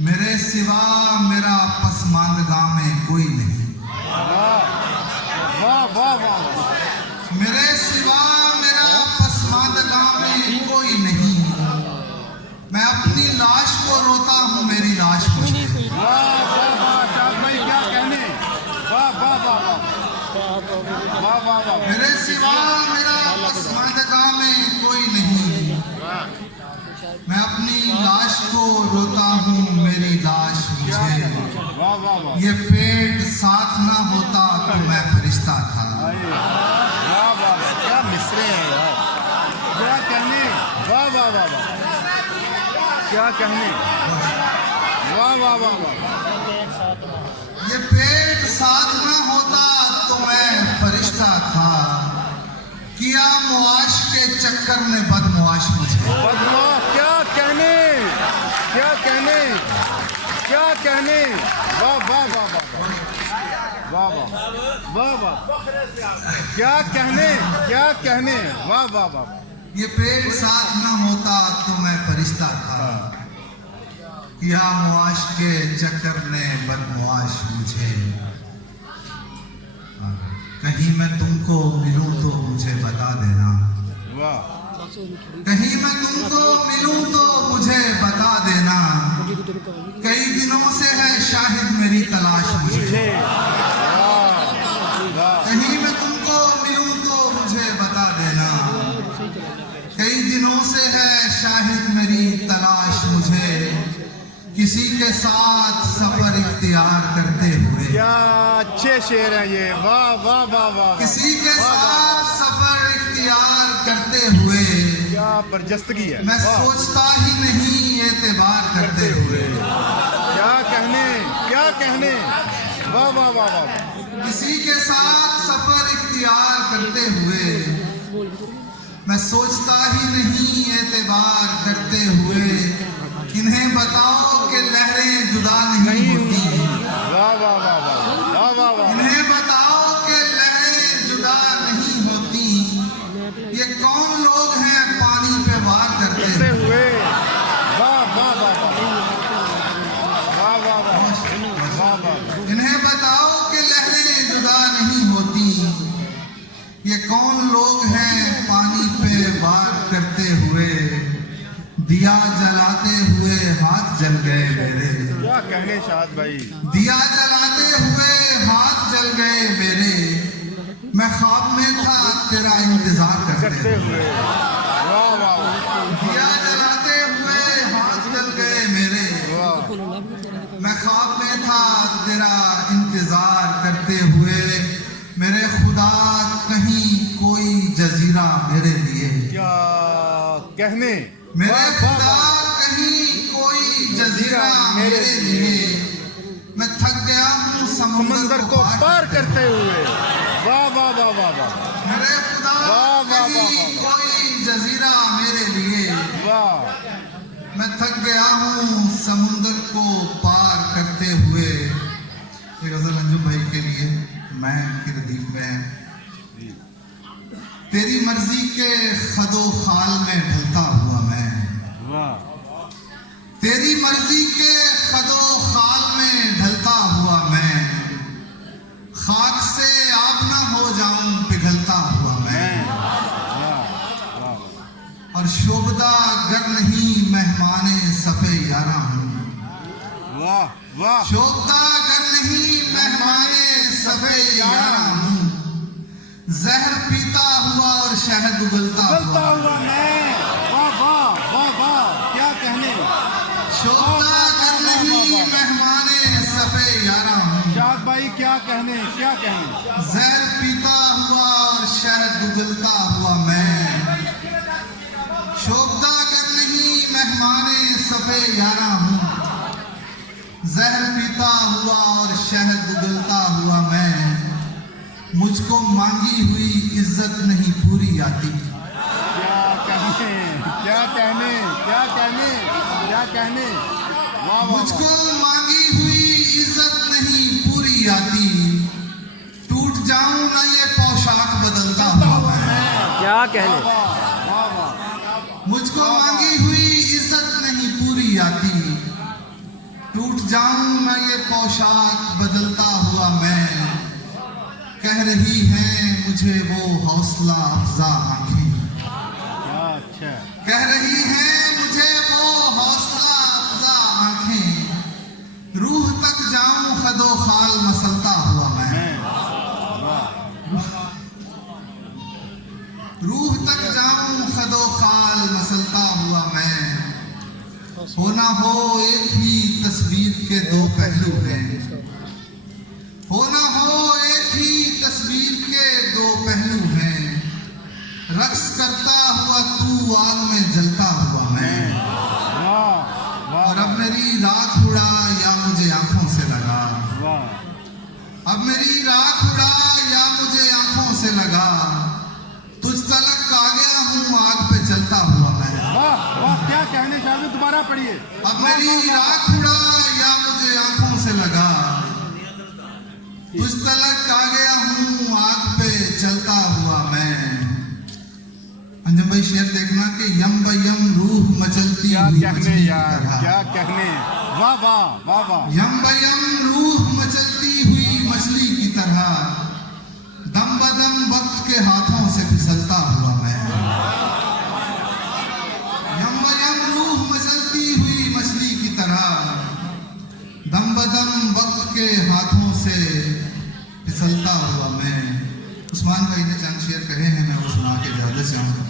मेरे सिवा मेरा पसमानदगा में कोई नहीं। वाह वाह वाह। मेरे सिवा मेरा पसमानदगा में कोई नहीं। मैं अपनी लाश को रोता हूँ, मेरी लाश मुझे। वाह वाह वाह चाँद भाई क्या कहने। वाह वाह वाह वाह वाह वाह। मेरे सिवा मेरा पसमानदगा में कोई नहीं। मैं अपनी लाश को रोता हूँ, मेरी लाश मुझे। वाह वाह वाह। ये पेट साथ ना होता तो मैं फरिश्ता था। वाह वाह क्या मिसरे हैं यार, क्या कहने। वाह वाह वाह वाह क्या कहने। वाह वाह वाह वाह। ये पेट साथ ना होता तो मैं फरिश्ता था। किया मुआश के चक्कर ने बदमुआश मुझे। वाह क्या कहने, क्या कहने, क्या कहने। वाह वाह वाह वाह वाह वाह वाह वाह क्या कहने, क्या कहने। वाह वाह वाह। ये पेट साथ ना होता तो मैं फरिश्ता था। किया मुआश के चक्कर ने बदमुआश मुझे। कहीं मैं तुमको मिलूं तो मुझे बता देना। वाह कहीं मैं तुमको मिलूं तो मुझे बता देना। कई दिनों से है शाहिद मेरी तलाश मुझे। कहीं मैं तुमको मिलूं तो मुझे बता देना। कई दिनों से है शाहिद मेरी तलाश मुझे। किसी के साथ सफर इख्तियार करते हुए। क्या अच्छे शेर हैं ये। वाह वाह वाह वाह। किसी के साथ सफर इख्तियार करते हुए। क्या बरजस्तगी है। मैं सोचता ही नहीं एतबार करते हुए। क्या कहने, क्या कहने। वाह वाह वाह वाह। किसी के साथ सफर इख्तियार करते हुए। मैं सोचता ही नहीं एतबार करते हुए। इन्हें बताओ कि लहरें जुदा नहीं होती। वाह वाह वाह वाह वाह वाह वाह। इन्हें बताओ कि लहरें जुदा नहीं होती। ये कौन लोग हैं पानी पे वार करते हुए। वाह वाह वाह वाह वाह वाह वाह। इन्हें बताओ कि लहरें जुदा नहीं होती। ये कौन लोग हैं पानी पे वार करते हुए। दिया जलाते हुए हाथ जल गए मेरे। क्या कहने शाद भाई। दिया जलाते हुए हाथ जल गए मेरे। मैं ख्वाब में था तेरा इंतजार करते हुए। वाह वाह। दिया जलाते हुए हाथ जल गए मेरे। मैं ख्वाब में था तेरा इंतजार करते हुए। मेरे खुदा कहीं कोई जजीरा मेरे लिए। क्या कहने। मेरे खुदा कहीं कोई जजीरा मेरे लिए। मैं थक गया हूँ समंदर को पार करते हुए। वाह वाह वाह वाह वाह। मेरे खुदा कहीं कोई जजीरा मेरे लिए। वाह मैं थक गया हूँ समुंदर को पार करते हुए। ये गजल अंजुम भाई के लिए, मैं की रदीफ में है। तेरी मर्जी के खदो खाल में ढलता हुआ मैं। वाह। तेरी मर्जी के खदो खाल में ढलता हुआ मैं। खाक से आब ना हो जाऊं पिघलता हुआ मैं। और शोभदा गर नहीं मेहमाने सफे यारा हूँ। वाह वाह। शोभदा गर नहीं मेहमाने सफे यारा हूँ। जहर पीता हुआ और शहद उगलता हुआ मैं। वाह वाह वाह वाह क्या कहने। शोभदा गर नहीं मेहमाने सफे यारा हूँ। शाद भाई क्या कहने, क्या कहने। जहर पीता हुआ और शहद उगलता हुआ मैं। शोभदा गर नहीं मेहमाने सफे यारा हूँ। जहर पीता हुआ और शहद उगलता हुआ मैं। मुझको मांगी हुई इज्जत नहीं पूरी आती। क्या कहने, क्या कहने, क्या कहने, क्या कहने। वाह वाह। मुझको मांगी हुई इज्जत नहीं पूरी आती। टूट जाऊं ना ये पोशाक बदलता हुआ मैं। क्या कहने। वाह वाह। मुझको मांगी हुई इज्जत नहीं पूरी आती। टूट जाऊं मैं ये पोशाक बदलता हुआ मैं, कह रही हैं मुझे वो हौसला अफजा आंखें, क्या अच्छा। कह रही हैं मुझे वो हौसला अफजा आंखें, रूह तक जाऊं खदो खाल मसलता हुआ मैं, रूह तक जाऊं खदो खाल मसलता हुआ मैं। होना हो एक ही तस्वीर के दो पहलू हैं, होना हो एक ही तस्वीर के दो पहलू हैं, रक्स करता हुआ तू आग में जलता हुआ मैं, और अब मेरी राख उड़ा या मुझे आंखों से लगा, अब मेरी राख उड़ा या मुझे आंखों से लगा, तुझ तलक आ गया हूँ आग पे चलता हुआ मैं। वाह वाह, क्या कहने चाहिए, दोबारा पढ़िए। अब मेरी राख उड़ा या मुझे आंखों से लगा, तुझ तलक आ गया हूँ आग पे चलता हुआ मैं। अंजम भाई शेर देखना कि यम ब यम रूह मचलती क्या हुई कहने मछली की यार, तरह, क्या कहने। वाह वाह वाह वाह। यम ब यम रूह मचलती हुई मछली की तरह, दम बदम वक्त के हाथों से फिसलता हुआ मैं। यम ब यम रूह मचलती हुई मछली की तरह, दम बदम वक्त के हाथों से फिसलता हुआ मैं। उस्मान भाई ने चंद शेर कहे हैं, मैं वो सुना के इजाजत चाहूंगा।